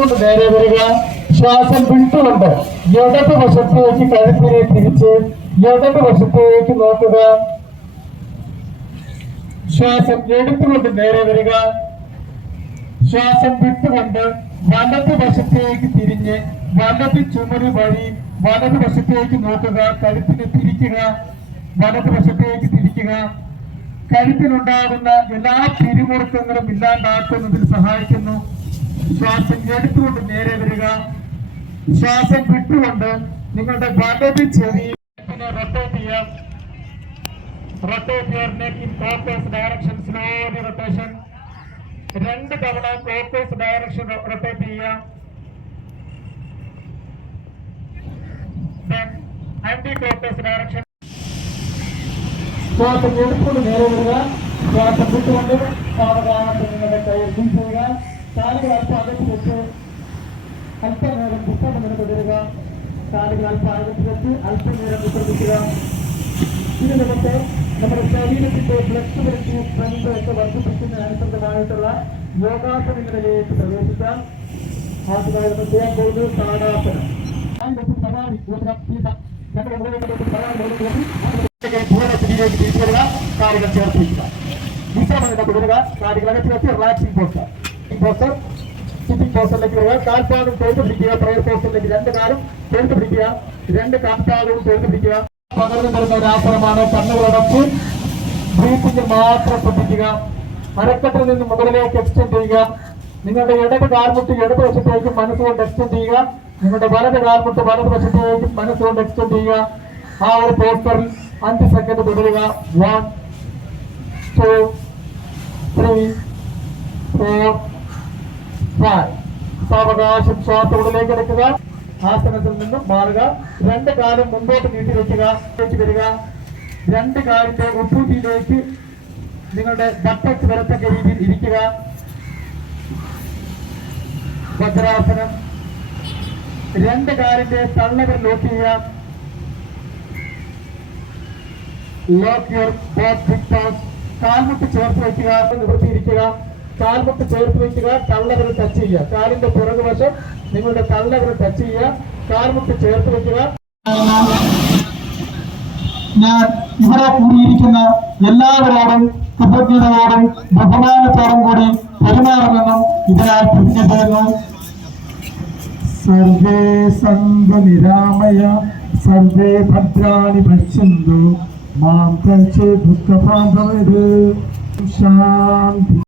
എടുത്തുകൊണ്ട് നേരെ വരിക. ശ്വാസം വിട്ടുകൊണ്ട് ഇടത് വശത്തേക്ക് കഴുത്തിനെ തിരിച്ച് ഇടത് വശത്തേക്ക് നോക്കുക. ശ്വാസം എടുത്തുകൊണ്ട് നേരെ വരിക. ശ്വാസം വിട്ടുകൊണ്ട് വലത് വശത്തേക്ക് തിരിഞ്ഞ് വലത് ചുമര് വഴി വലത് വശത്തേക്ക് നോക്കുക. കഴുത്തിനെ തിരിക്കുക. വലത് വശത്തേക്ക് തിരിക്കുക. കഴുത്തിനുണ്ടാകുന്ന എല്ലാ പിരിമുറുക്കങ്ങളും ഇല്ലാണ്ടാക്കുന്നതിൽ സഹായിക്കുന്നു. ശ്വാസം എടുത്തുകൊണ്ട് നേരെ വരിക. ശ്വാസം വിട്ടുകൊണ്ട് നിങ്ങളുടെ വലത് ചെവി റൊട്ടേറ്റ് ചെയ്യാം. Rotate your neck in clockwise direction. Slowly rotation. 2 തവണ ക്ലോക്ക്വൈസ് ഡയറക്ഷൻ റൊട്ടേറ്റ് ചെയ്യാം. Anti clockwise direction. ശ്വാസം എടുത്തുകൊണ്ട് നേരെ വരിക. ശ്വാസം വിട്ടുകൊണ്ട് സാവധാനം നിങ്ങളുടെ കൈ ചെയ്യുക. കാലുകൾ അല്പം അകത്ത് വെച്ച് അല്പനേരം വിശ്രമം തുടരുക. കാലുകൾ അല്പം അകത്ത് വെച്ച് അല്പനേരം വിശ്രമിക്കുക. ഇത് നമുക്ക് നമ്മുടെ ശരീരത്തിന്റെ ഫ്ലെക്സിബിലിറ്റി, സ്ട്രെങ്ത് ഒക്കെ വർദ്ധിപ്പിക്കുന്നതിനനുസൃതമായിട്ടുള്ള യോഗാസനങ്ങളിലേക്ക് പ്രവേശിക്കാം. ആദ്യമായി നമ്മൾ ചെയ്യാൻ പോകുന്നത് താടാസനം. കാലുകൾ ചേർത്തിരിക്കുക. വിശ്രമം തുടരുക. കാലുകൾ അകത്ത് വെച്ച് റിലാക്സിംഗ് പോസ്റ്റർ. പോസ്റ്റർ സിറ്റിംഗ് പോസ്റ്ററിലേക്ക് വരിക. കാൽപാദം തൊഴുത്ത് പിടിക്കുക. പ്രയർ പോസ്റ്ററിലേക്ക് 2 കാലും തൊഴുത്ത് പിടിക്കുക. 2 കാൽപാദവും തൊഴുത്ത് പിടിക്കുക. പകർന്നു വരുന്ന ഒരു ആസനമാണ്. കണ്ണുകളടച്ച് ബ്രീത്തിങ് മാത്രം ശ്രദ്ധിക്കുക. അരക്കെട്ടിൽ നിന്ന് മുകളിലേക്ക് എക്സ്റ്റെൻഡ് ചെയ്യുക. നിങ്ങളുടെ ഇടത് കാൽമുട്ട് ഇടത് വശത്തേക്ക് മനസ്സുകൊണ്ട് എക്സ്റ്റെൻഡ് ചെയ്യുക. നിങ്ങളുടെ വലത് കാൽമുട്ട് വലത് വശത്തേക്ക് മനസ്സുകൊണ്ട് എക്സ്റ്റെൻഡ് ചെയ്യുക. ആ ഒരു പോസ്റ്ററിൽ 5 സെക്കൻഡ് തുടരുക. 1 2 3 4 5. സാവകാശം ശ്വാസം ഉള്ളിലേക്ക് എടുക്കുക. ആസനത്തിൽ നിന്നും മാറുക. 2 കാലും മുമ്പോട്ട് നീട്ടി വെക്കുക. വരിക. 2 കാലിന്റെ ഉപ്പൂറ്റിയിലേക്ക് നിങ്ങളുടെ ബട്ടക്സ് വരത്തക്ക രീതിയിൽ ഇരിക്കുക. വജ്രാസനം. 2 കാലിന്റെ തള്ളകൾ ലോക്ക് ചെയ്യുക. Lock your both big toes. കാൽമുട്ട് ചേർത്ത് വയ്ക്കുക. നിവൃത്തിയിരിക്കുക. കാൽമുട്ട് ചേർത്ത് വയ്ക്കുക. തള്ളകൾ ടച്ച് ചെയ്യുക. കാലിന്റെ പുറകുവശം നിങ്ങളുടെ തള്ളകൾ ടച്ച് ചെയ്യുക. കാൽമുട്ട് ചേർത്ത് വയ്ക്കുക. ഞാൻ ഇവിടെ കൂടിയിരിക്കുന്ന എല്ലാവരോടും കൃതജ്ഞതയോടും ബഹുമാനത്തോടും കൂടി പെരുമാറുമെന്നും ഇതിനാൽ പ്രതിജ്ഞ ചെയ്യുന്നു. സർവേ സന്തു നിരാമയ സർവേ ഭദ്രാണി പശ്യന്തു മാം കൽച്ചേ ദുഃഖഭാഗവത്. ശാന്തി.